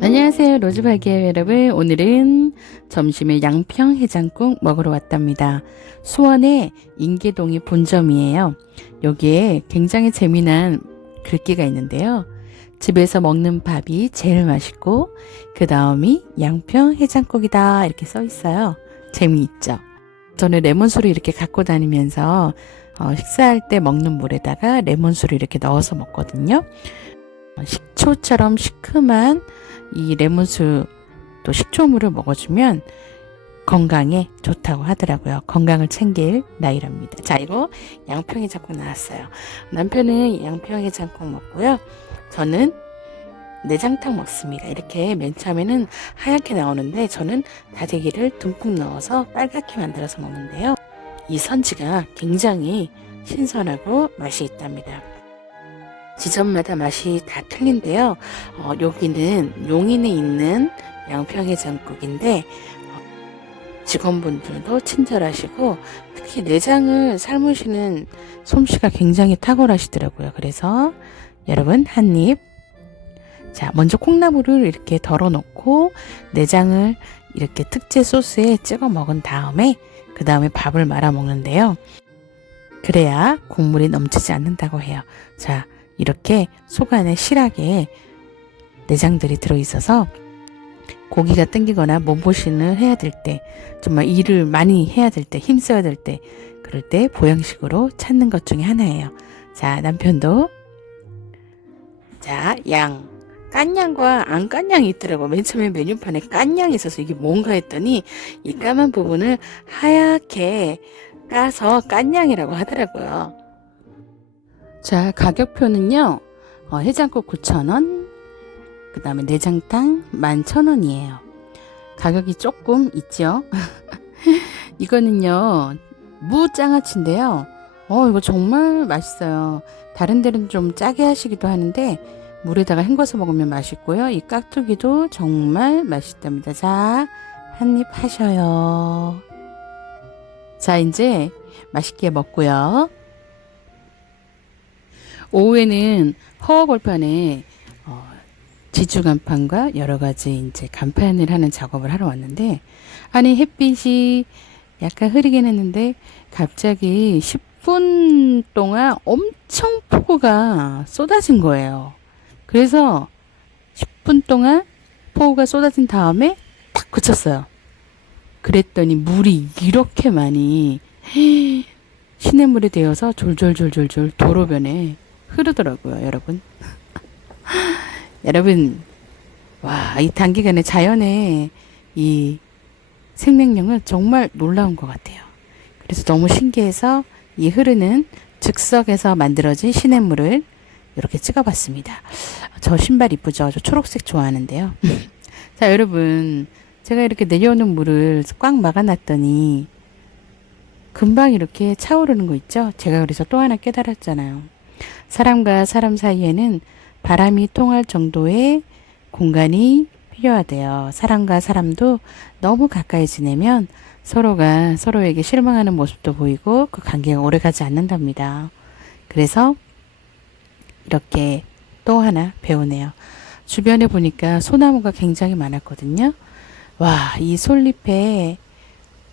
안녕하세요 로즈바기의 여러분. 오늘은 점심에 양평 해장국 먹으러 왔답니다. 수원의 인계동이 본점이에요. 여기에 굉장히 재미난 글귀가 있는데요 집에서 먹는 밥이 제일 맛있고 그 다음이 양평 해장국이다 이렇게 써 있어요 재미있죠 저는 레몬수를 이렇게 갖고 다니면서 어, 식사할 때 먹는 물에다가 레몬수를 이렇게 넣어서 먹거든요 어, 식초처럼 시큼한 이 레몬수 또 식초물을 먹어주면 건강에 좋다고 하더라고요. 건강을 챙길 나이랍니다. 자, 이거 양평에 장국 나왔어요. 남편은 양평에 장국 먹고요. 저는 내장탕 먹습니다. 이렇게 맨 처음에는 하얗게 나오는데 저는 다대기를 듬뿍 넣어서 빨갛게 만들어서 먹는데요. 이 선지가 굉장히 신선하고 맛이 있답니다. 지점마다 맛이 다 틀린데요. 어, 여기는 용인에 있는 양평해장국인데 어, 직원분들도 친절하시고 특히 내장을 삶으시는 솜씨가 굉장히 탁월하시더라고요. 그래서 여러분 한 입. 자, 먼저 콩나물을 이렇게 덜어 놓고 내장을 이렇게 특제 소스에 찍어 먹은 다음에 그 다음에 밥을 말아 먹는데요. 그래야 국물이 넘치지 않는다고 해요. 자, 이렇게 속 안에 실하게 내장들이 들어있어서 고기가 땡기거나 몸보신을 해야 될 때, 정말 일을 많이 해야 될 때, 힘써야 될 때, 그럴 때 보양식으로 찾는 것 중에 하나예요. 자, 남편도 자, 양. 깐양과 안 깐양이 있더라고. 맨 처음에 메뉴판에 깐양이 있어서 이게 뭔가 했더니 이 까만 부분을 하얗게 까서 깐양이라고 하더라고요. 자, 가격표는요, 어, 해장국 9,000원, 그 다음에 내장탕 11,000원이에요. 가격이 조금 있죠? 이거는요, 무장아찌인데요. 어, 이거 정말 맛있어요. 다른 데는 좀 짜게 하시기도 하는데, 물에다가 헹궈서 먹으면 맛있고요. 이 깍두기도 정말 맛있답니다. 자, 한 입 하셔요. 자, 이제 맛있게 먹고요. 오후에는 허허 벌판에 어, 지주 간판과 여러 가지 이제 간판을 하는 작업을 하러 왔는데 아니 햇빛이 약간 흐리긴 했는데 갑자기 10분 동안 엄청 폭우가 쏟아진 거예요. 그래서 10분 동안 폭우가 쏟아진 다음에 딱 그쳤어요. 그랬더니 물이 이렇게 많이 시냇물이 되어서 졸졸졸졸졸 도로변에 흐르더라고요, 여러분. 여러분, 와, 이 단기간에 자연의 이 생명력은 정말 놀라운 것 같아요. 그래서 너무 신기해서 이 흐르는 즉석에서 만들어진 시냇물을 이렇게 찍어봤습니다. 저 신발 이쁘죠? 저 초록색 좋아하는데요. 자, 여러분. 제가 이렇게 내려오는 물을 꽉 막아놨더니 금방 이렇게 차오르는 거 있죠? 제가 그래서 또 하나 깨달았잖아요. 사람과 사람 사이에는 바람이 통할 정도의 공간이 필요하대요. 사람과 사람도 너무 가까이 지내면 서로가 서로에게 실망하는 모습도 보이고 그 관계가 오래 가지 않는답니다. 그래서 이렇게 또 하나 배우네요. 주변에 보니까 소나무가 굉장히 많았거든요. 와, 이 솔잎에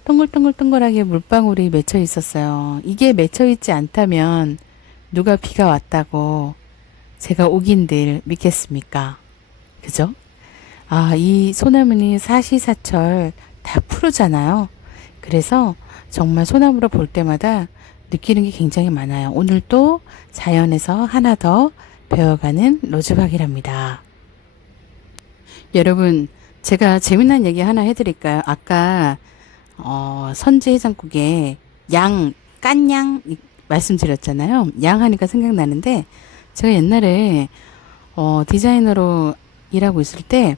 동글동글동글하게 물방울이 맺혀 있었어요. 이게 맺혀 있지 않다면 누가 비가 왔다고 제가 오긴들 믿겠습니까? 그죠? 아, 이 소나무는 사시사철 다 푸르잖아요. 그래서 정말 소나무를 볼 때마다 느끼는 게 굉장히 많아요. 오늘 또 자연에서 하나 더 배워가는 로즈박이랍니다. 여러분, 제가 재미난 얘기 하나 해드릴까요? 아까 어, 선지 해장국에 양, 깐양 이- 말씀드렸잖아요. 양 하니까 생각나는데 제가 옛날에 어, 디자이너로 일하고 있을 때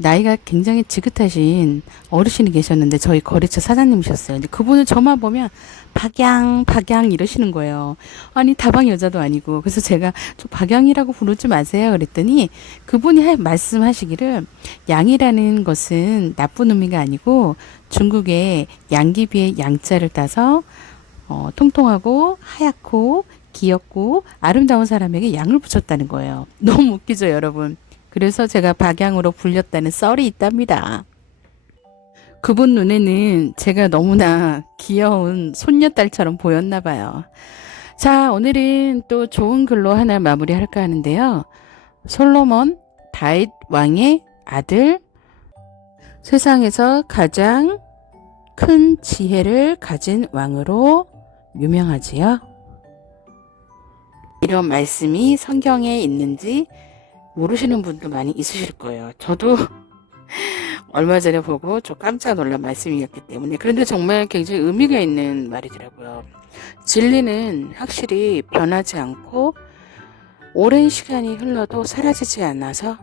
나이가 굉장히 지긋하신 어르신이 계셨는데 저희 거래처 사장님이셨어요. 근데 그분은 저만 보면 박양 박양 이러시는 거예요. 아니 다방 여자도 아니고 그래서 제가 좀 박양이라고 부르지 마세요. 그랬더니 그분이 하- 말씀하시기를 양이라는 것은 나쁜 의미가 아니고 중국의 양귀비의 양자를 따서 어, 통통하고 하얗고 귀엽고 아름다운 사람에게 양을 붙였다는 거예요. 너무 웃기죠, 여러분. 그래서 제가 박양으로 불렸다는 썰이 있답니다. 그분 눈에는 제가 너무나 귀여운 손녀딸처럼 보였나 봐요. 자, 오늘은 또 좋은 글로 하나 마무리할까 하는데요. 솔로몬 다윗 왕의 아들 세상에서 가장 큰 지혜를 가진 왕으로 유명하지요. 이런 말씀이 성경에 있는지 모르시는 분도 많이 있으실 거예요. 저도 얼마 전에 보고 좀 깜짝 놀란 말씀이었기 때문에 그런데 정말 굉장히 의미가 있는 말이더라고요. 진리는 확실히 변하지 않고 오랜 시간이 흘러도 사라지지 않아서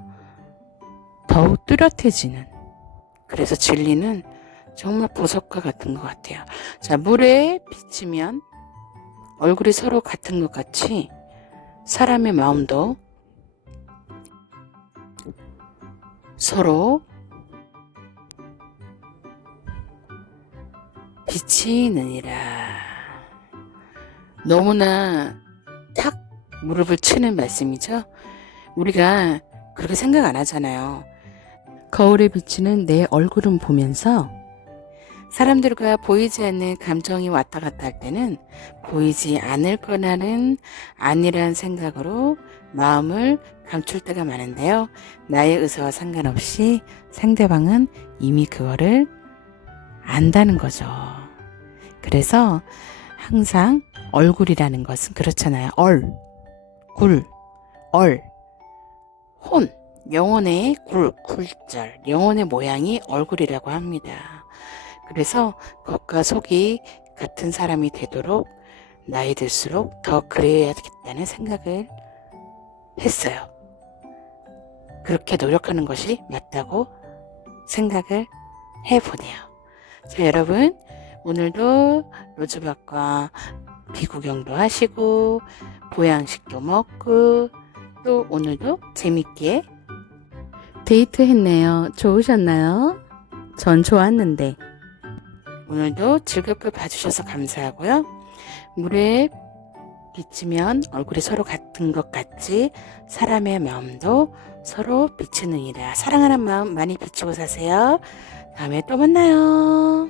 더욱 뚜렷해지는 그래서 진리는 정말 보석과 같은 것 같아요. 자, 물에 비치면 얼굴이 서로 같은 것 같이 사람의 마음도 서로 비치느니라. 너무나 탁 무릎을 치는 말씀이죠. 우리가 그렇게 생각 안 하잖아요. 거울에 비치는 내 얼굴을 보면서 사람들과 보이지 않는 감정이 왔다 갔다 할 때는 보이지 않을 거라는 아니란 생각으로 마음을 감출 때가 많은데요. 나의 의사와 상관없이 상대방은 이미 그거를 안다는 거죠. 그래서 항상 얼굴이라는 것은 그렇잖아요. 얼, 굴, 얼, 혼, 영혼의 굴, 굴절, 영혼의 모양이 얼굴이라고 합니다. 그래서 겉과 속이 같은 사람이 되도록 나이 들수록 더 그래야겠다는 생각을 했어요. 그렇게 노력하는 것이 맞다고 생각을 해보네요. 자, 여러분, 오늘도 로즈박과 비구경도 하시고, 보양식도 먹고, 또 오늘도 재밌게 데이트 했네요. 좋으셨나요? 전 좋았는데. 오늘도 즐겁게 봐주셔서 감사하고요. 물에 비치면 얼굴이 서로 같은 것 같이 사람의 마음도 서로 비추느니라. 사랑하는 마음 많이 비추고 사세요. 다음에 또 만나요.